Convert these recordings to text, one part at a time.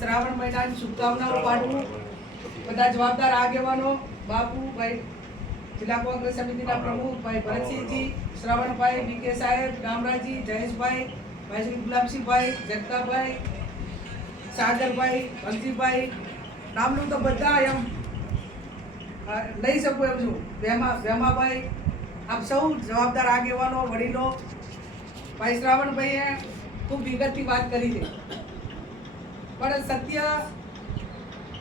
શ્રાવણ મહિનાની શુભકામનાઓ પાઠવું. બધા જવાબદાર આગેવાનો, બાપુભાઈ જિલ્લા કોંગ્રેસ સમિતિના પ્રમુખ ભાઈ ભરતસિંહજી, શ્રવણભાઈ, બીકે સાહેબ, રામરાજી, જયેશભાઈ, ભાઈ શ્રી ગુલાબસિંહભાઈ, જગતાભાઈ, સાગરભાઈ, અંશીભાઈ, નામનું તો બધા એમ લઈ શકું એમ છું. ભેમાભાઈ, આપ સૌ જવાબદાર આગેવાનો, વડીલો. ભાઈ શ્રાવણભાઈએ ખૂબ વિગતથી વાત કરી છે, પણ સત્ય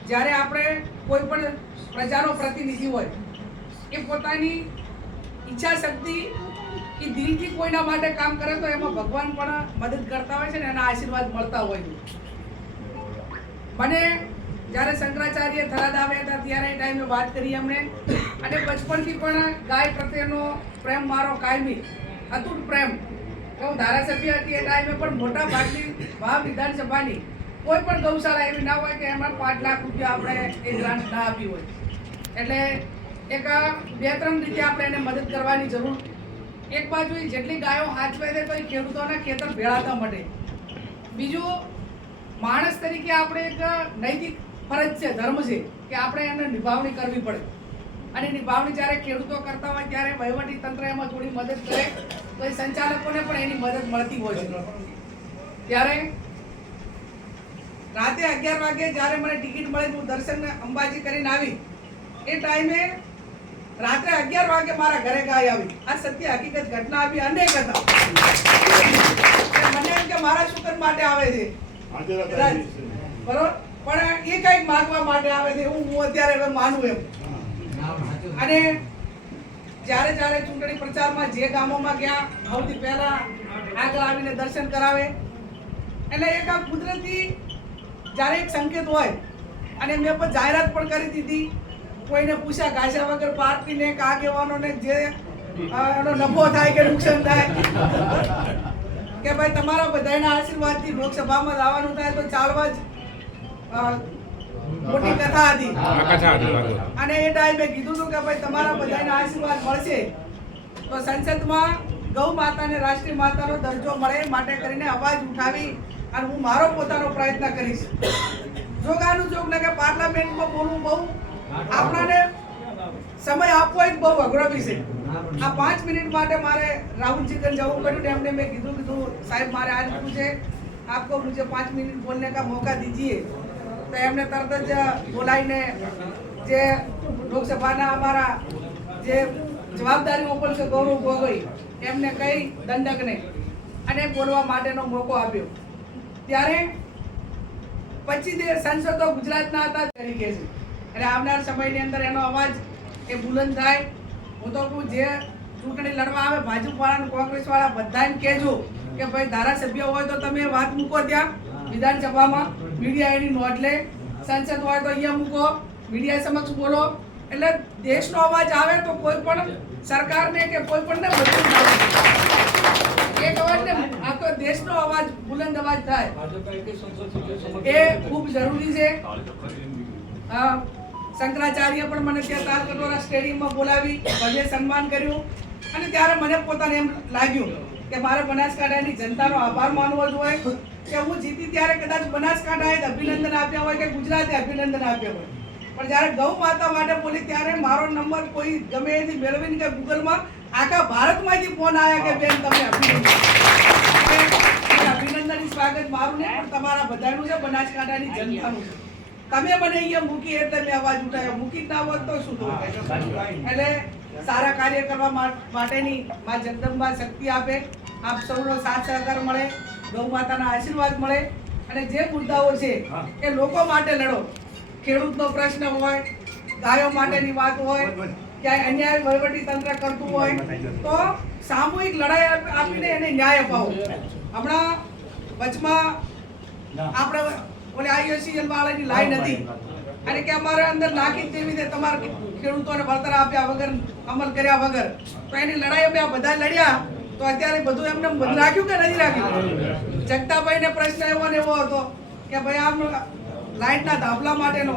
જ્યારે આપણે કોઈ પણ પ્રજાનો પ્રતિનિધિ હોય એ પોતાની ઈચ્છા શક્તિ કે દિલથી કોઈના માટે કામ કરે તો એમાં ભગવાન પણ મદદ કરતા હોય છે ને એના આશીર્વાદ મળતા હોય છે. મને જ્યારે શંકરાચાર્ય થરાદ આવ્યા હતા ત્યારે એ ટાઈમે વાત કરી એમણે, અને બચપણથી પણ ગાય પ્રત્યેનો પ્રેમ મારો કાયમી અતૂટ પ્રેમ. હું ધારાસભ્ય હતી એ ટાઈમે પણ મોટા ભાગની વાવ વિધાનસભાની કોઈ પણ ગૌશાળા એવી ના હોય કે એમાં 5 લાખ રૂપિયા આપણે એ ગ્રાન્ટ ના આપી હોય. એટલે એક 2-3 રીતે આપણે એને મદદ કરવાની જરૂર. એક બાજુ જેટલી ગાયો હાચવે છે તો એ ખેડૂતોના ખેતર ભેળાતા મળે. બીજું, માણસ તરીકે આપણે એક નૈતિક ફરજ છે, ધર્મ છે કે આપણે એને નિભાવણી કરવી પડે. અને નિભાવણી જ્યારે ખેડૂતો કરતા હોય ત્યારે વહીવટી તંત્ર એમાં થોડી મદદ કરે તો એ સંચાલકોને પણ એની મદદ મળતી હોય છે. ત્યારે રાતે 11 વાગે જ્યારે મને ટિકિટ મળી, હું દર્શન અંબાજી કરીને આવી, એ ટાઈમે રાત્રે 11 વાગે મારા ઘરે ગાય આવી. આ સત્ય હકીકત ઘટના આવી અનેક હતા. મને એમ કે મારા શુકર માટે આવે છે બરોબર, પણ એ કઈક માંગવા માટે આવે છે હું અત્યારે હવે માનું એમ. અને જ્યારે જ્યારે ચૂંટણી પ્રચારમાં જે ગામોમાં ગયા સૌથી પહેલા આગળ આવીને દર્શન કરાવે. એટલે એક આ કુદરતી જ્યારે એક સંકેત હોય. અને મેં પણ જાહેરાત પણ કરી દીધી, કોઈને પૂછ્યા ગાછા વગર પાર્ટીને કે આગેવાનોને જે એનો નફો થાય કે નુકસાન થાય કે ભાઈ તમારા બધાના આશીર્વાદથી લોકસભામાં લાવવાનું થાય તો ચાલવા જ મોટી કથા હતી. અને એ ટાઈમે કીધું હતું કે ભાઈ તમારા બધાના આશીર્વાદ મળશે તો સંસદમાં ગૌ માતાને રાષ્ટ્રીય માતાનો દરજ્જો મળે માટે કરીને અવાજ ઉઠાવી અને હું મારો પોતાનો પ્રયત્ન કરીશ. જોગાનું જોગ ને કે પાર્લામેન્ટમાં બોલવું બહુ આપણાને સમય આપવો એક બહુ અઘરો વિષય. આ 5 મિનિટ માટે મારે રાહુલજી કન જવું પડ્યું ને એમને મેં કીધું સાહેબ મારે આજ પૂછે આપકો મુझे 5 મિનિટ બોલने का मौका दीजिए. તો એમને તરત જ બોલાવીને જે લોકસભાના અમારા જે જવાબદારી ઉપર છે ગૌરવ ગોગોઈ એમને કઈ દંડકને અને બોલવા માટેનો મોકો આપ્યો. ત્યારે 25 સંસદો ગુજરાતના હતા તરીકે છે. અને આવનાર સમયની અંદર એનો અવાજ એ બુલંદ થાય. હું તો કહું જે ચૂંટણી લડવા આવે ભાજપ વાળા કોંગ્રેસ વાળા બધાને કહેજો કે ભાઈ ધારાસભ્ય હોય તો તમે વાત મૂકો ત્યાં વિધાનસભામાં, મીડિયા એની નોંધ લે. સંસદ હોય તો અહીંયા મૂકો, મીડિયા સમક્ષ બોલો. એટલે દેશનો અવાજ આવે તો કોઈ પણ સરકારને કે કોઈ પણને બધું એક અવાજ ને આખો દેશનો અવાજ બુલંદ અવાજ થાય એ ખૂબ જરૂરી છે. શંકરાચાર્ય પણ મને ત્યાં તાલકટોરા સ્ટેડિયમમાં બોલાવી ભવ્ય સન્માન કર્યું. અને ત્યારે મને પોતાને એમ લાગ્યું કે મારે બનાસકાંઠાની જનતાનો આભાર માનવો જોઈએ કે હું જીતી ત્યારે કદાચ બનાસકાંઠાએ અભિનંદન આપ્યા હોય કે ગુજરાતે અભિનંદન આપ્યા હોય, પણ જ્યારે ગૌ માતા માટે બોલી ત્યારે મારો નંબર કોઈ ગમે એથી મેળવીને કે ગૂગલમાં આખા ભારતમાંથી ફોન આવ્યા કે બેન તમને અભિનંદન. સ્વાગત મારું નહીં પણ તમારા બધાનું છે, બનાસકાંઠાની જનતાનું છે. તમે મને અહીંયા મૂકી એટલે મેં અવાજ ઉઠાવ્યો, મૂકી ના હોત તો શું થયું? એટલે સારા કાર્ય કરવા માટેની માં જગદંબા શક્તિ આપે, આપ સૌનો સાથ સહકાર મળે, ગૌ માતાના આશીર્વાદ મળે. અને જે મુદ્દાઓ છે એ લોકો માટે લડો. ખેડૂતનો પ્રશ્ન હોય, ગાયો માટેની વાત હોય, ક્યાંય અન્યાય વહીવટી તંત્ર કરતું હોય તો સામૂહિક લડાઈ આપીને એને ન્યાય અપાવો. હમણાં વચમાં આપણે ઓલી આઈઓસીએલ વાળાની લાઈન હતી અને કે અમારે અંદર નાખી જેવી રીતે તમારા ખેડૂતોને વળતર આપ્યા વગર, અમલ કર્યા વગર, તો એની લડાઈ અમે આ બધા લડ્યા તો અત્યારે બધું એમને બંધ રાખ્યું કે નથી રાખ્યું? જગતાભાઈને પ્રશ્ન એવો ને એવો હતો કે ભાઈ આમ લાઈટના ધાબલા માટેનો,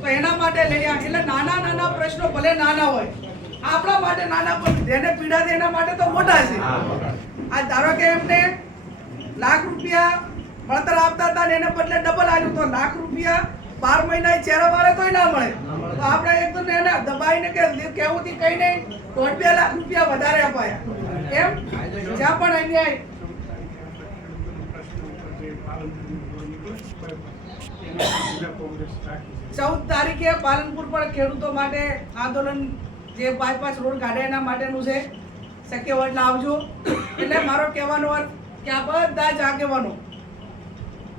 તો એના માટે લડ્યા. એટલે નાના નાના પ્રશ્નો ભલે નાના હોય, આપણા માટે નાના પણ જેને પીડા છે એના માટે તો મોટા છે. આ ધારો કે એમને લાખ રૂપિયા ભણતર આપતા હતા ને એને બદલે ડબલ આવ્યું તો લાખ રૂપિયા 12 મહિના ચહેરા વાળે તોય ના મળે. તો આપણે એકદમ એને દબાઈને કે કેવું થી કઈ નહીં 1.5 લાખ રૂપિયા વધારે અપાયા. એમ જ્યાં પણ અન્યાય 14 તારીખે પાલનપુર પર ખેડૂતો માટે આંદોલન જે બાયપાસ રોડ કાઢે એના માટેનું છે. શક્ય હોય એટલે આવજો. એટલે મારો કહેવાનો અર્થ કે આ બધા જ આગેવાનો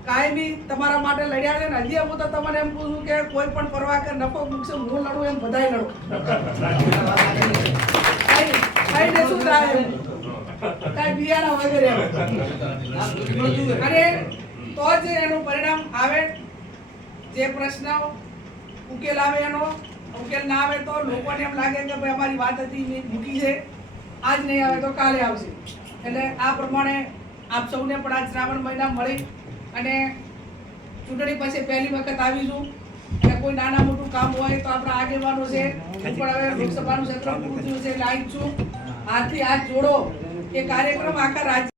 કાયમી તમારા માટે લડ્યા છે ને હજી હું તો તમને એમ પૂછું કે કોઈ પણ પરવા કે નફો મૂકશે હું લડું એમ બધાય લડો. કઈ શું થાય કઈ બિયાના વગેરે અને તો જ એનું પરિણામ આવે. જે પ્રશ્ન ઉકેલ આવે એનો ઉકેલ ના આવે તો લોકોને એમ લાગે કે ભાઈ અમારી વાત હતી મૂકી છે, આજ નહીં આવે તો કાલે આવશે. એટલે આ પ્રમાણે આપ સૌને પણ આજ શ્રાવણ મહિના મળી અને ચૂંટણી પછી પહેલી વખત આવીશું કે કોઈ નાના મોટું કામ હોય તો આપણા આગેવાનો છે. હું પણ હવે લોકસભાનું ક્ષેત્ર પૂરું થયું છે એટલે આવી છું. હાથથી હાથ જોડો એ કાર્યક્રમ આખા રાજ્ય